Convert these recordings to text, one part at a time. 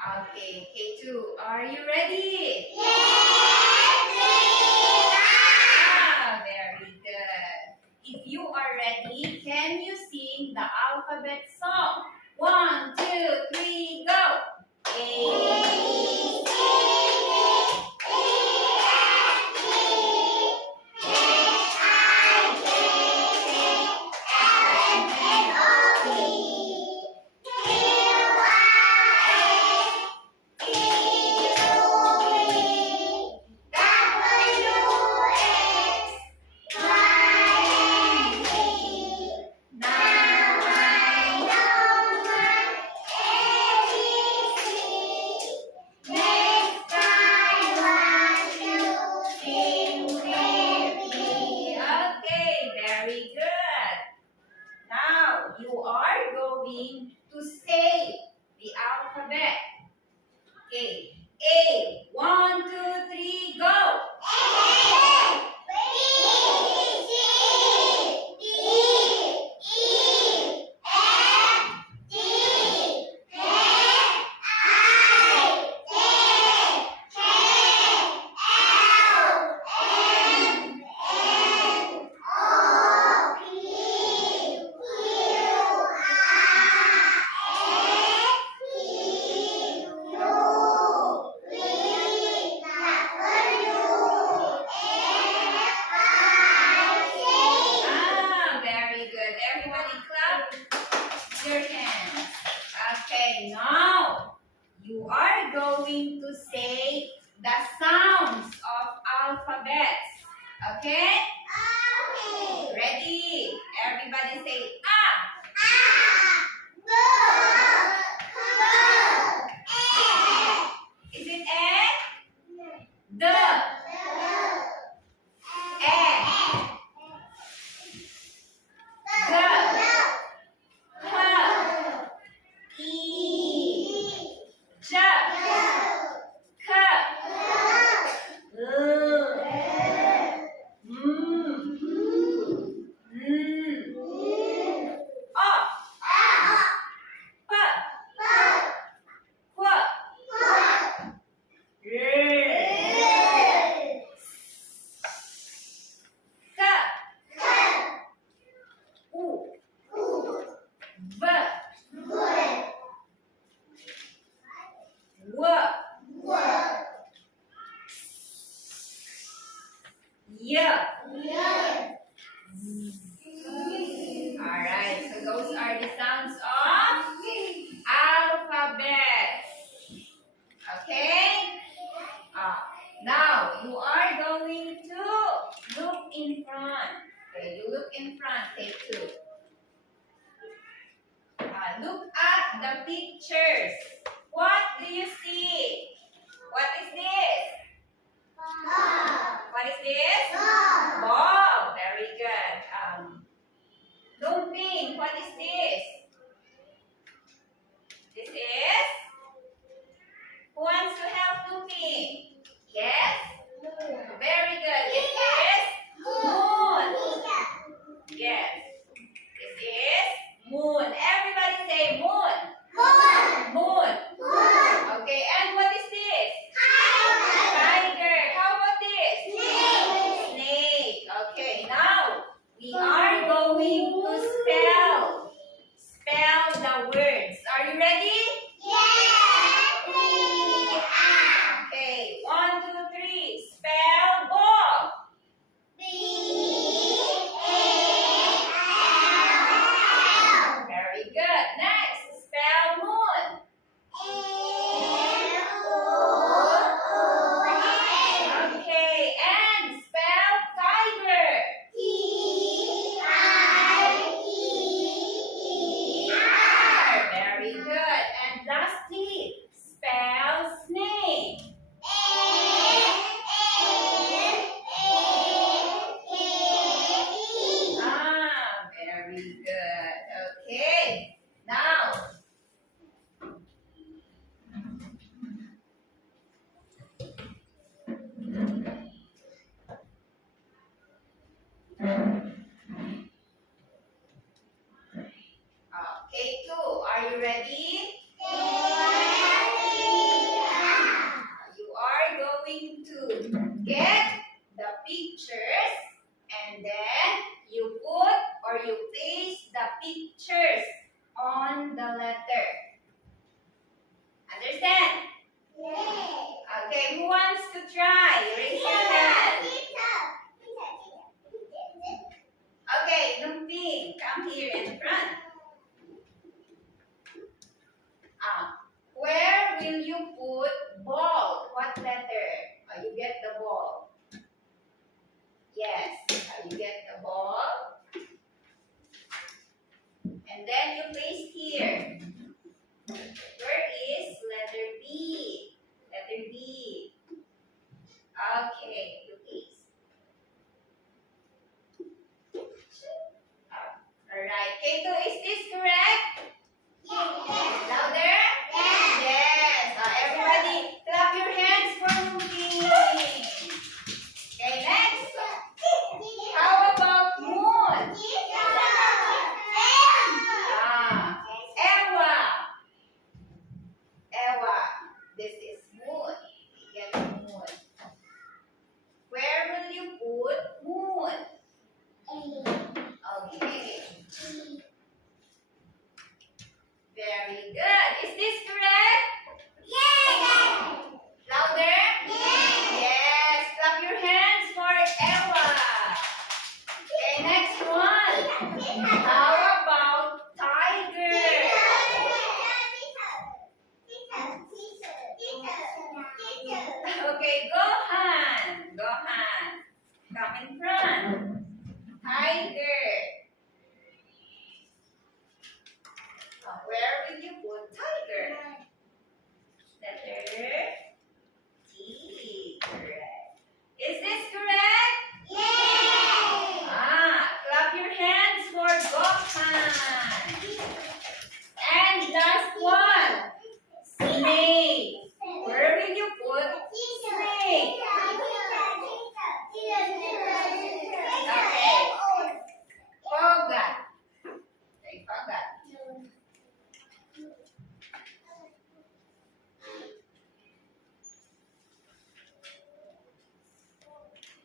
Okay, K2, are you ready? Yes, Ah, very good. If you are ready, can you sing the alphabet song? 1, 2, 3, go! A, okay, very good. Now you are going to say the alphabet. Okay. A. 1, 2, 3, go. Ah, very good. Everybody clap your hands. Okay, now you are going to say the sounds of alphabets. Okay? Ready? Everybody say ah. Is it a? The. A. Yeah. Alright, so those are the sounds of alphabets. Okay? Now you are going to look in front. Okay, you look in front, take two. Look at the pictures. What do you see? What is this? What is this? Ball. Very good. Lumping. What is this? This is? Who wants to help Lumping? Yes? Very good. This is moon. Yes. This is moon. Everybody say moon. Moon. Okay, and what is this? Tiger. How about this? Snake. Okay, now we are going to spell the words. Are you ready? Okay, 1, 2, 3. Spell ball. Very good. Next, spell moon. Okay, and spell tiger. Very good. And lastly, spell snake. Very good. Okay. Now, K2, are you ready? try? Raise your hand. Okay, Lumping, come here in front. Where will you put ball? What letter? You get the ball. Yes, you get the ball. And then you place here. Where is letter B? Letter B. Okay, you place. Alright, Kato, is this correct? Louder? Yes. Everybody, clap your hands for moving. Okay, next. How about moon? Ewa. Ewa. This is moon. We get moon. Where will you put moon? Okay. Very good. Is this correct? Louder? Yes. Clap your hands for Ewa. Okay, next one. How about tiger? Okay, Gohan. Gohan. Come in front. Tiger. Where will you put tiger? Letter T. Correct. Is this correct? Clap your hands for Gohan. And last one. Snake. Where will you put snake? Okay. Forgot. Okay, forgot.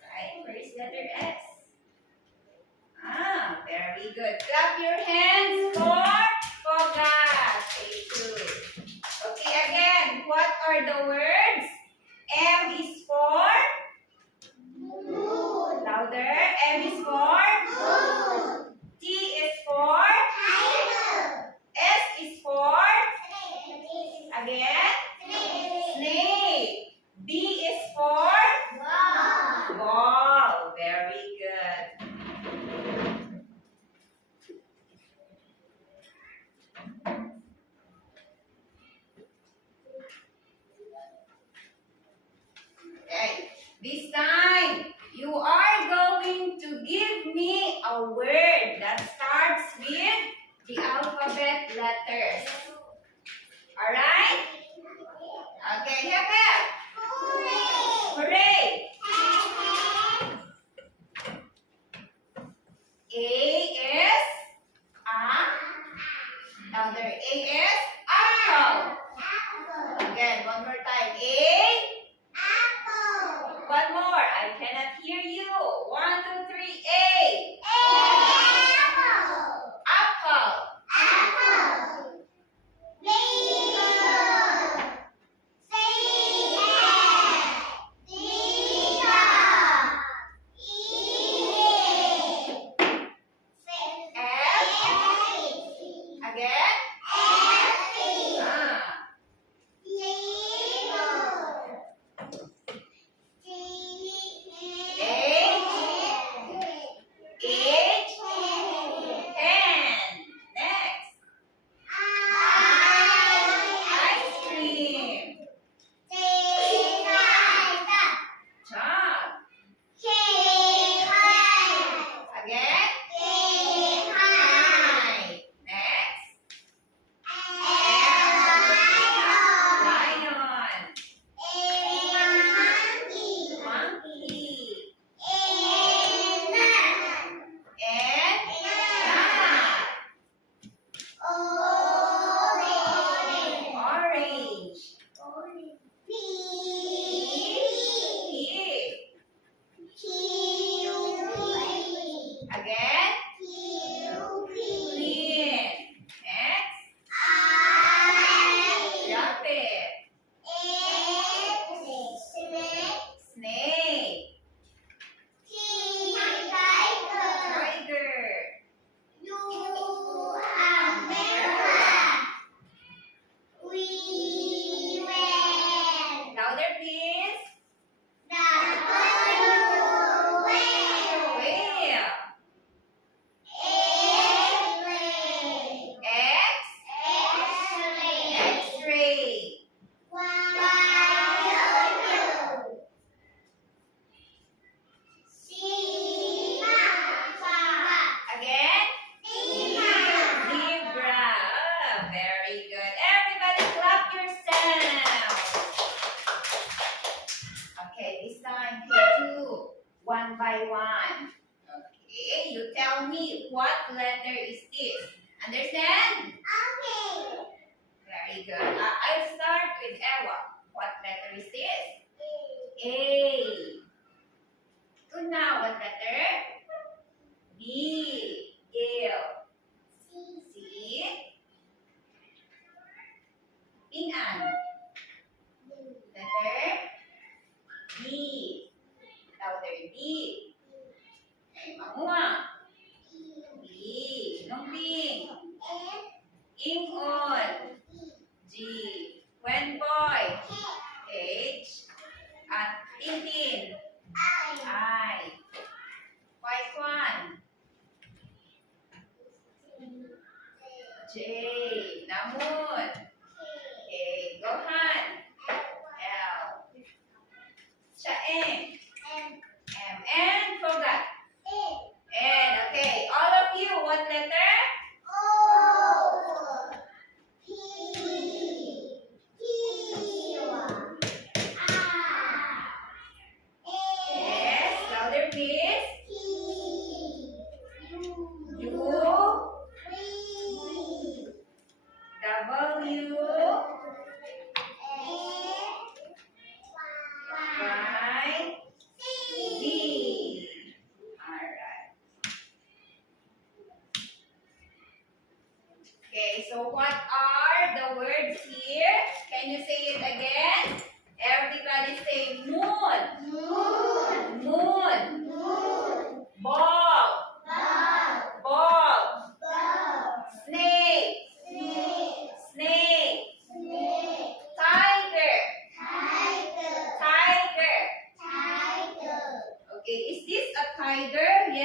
Right, where is letter S? Very good. Clap your hands for forgot. Okay, okay, again, what are the words? M is for? Louder. M is for? T is for? S is for? Again? Snake. B is for? Ball. Very good. Okay. This time, you are going to give me a word that starts with the alphabet letters. Alright? Okay, happy? by one. Okay, you tell me what letter is this. Understand? Okay. Very good. I'll start with Ewa. What letter is this? A. Good now, what letter? B. Gale. C. Pinan. Letter B. Louder B. Manguang. B. Nongbing. Ingon. G. Wenboy. H. At Tintin. I. White one. J. Namun. K. Gohan. L. Chaeng. M. And forgot. And okay, all of you, what letter? Yes, louder please. U. W. Y. Z. Alright. Okay, so what are the words here? Can you say it again? Everybody say moon. Moon. Ball. Ball. Snake. Snake. Tiger. Tiger. Okay, is this a tiger? Yes.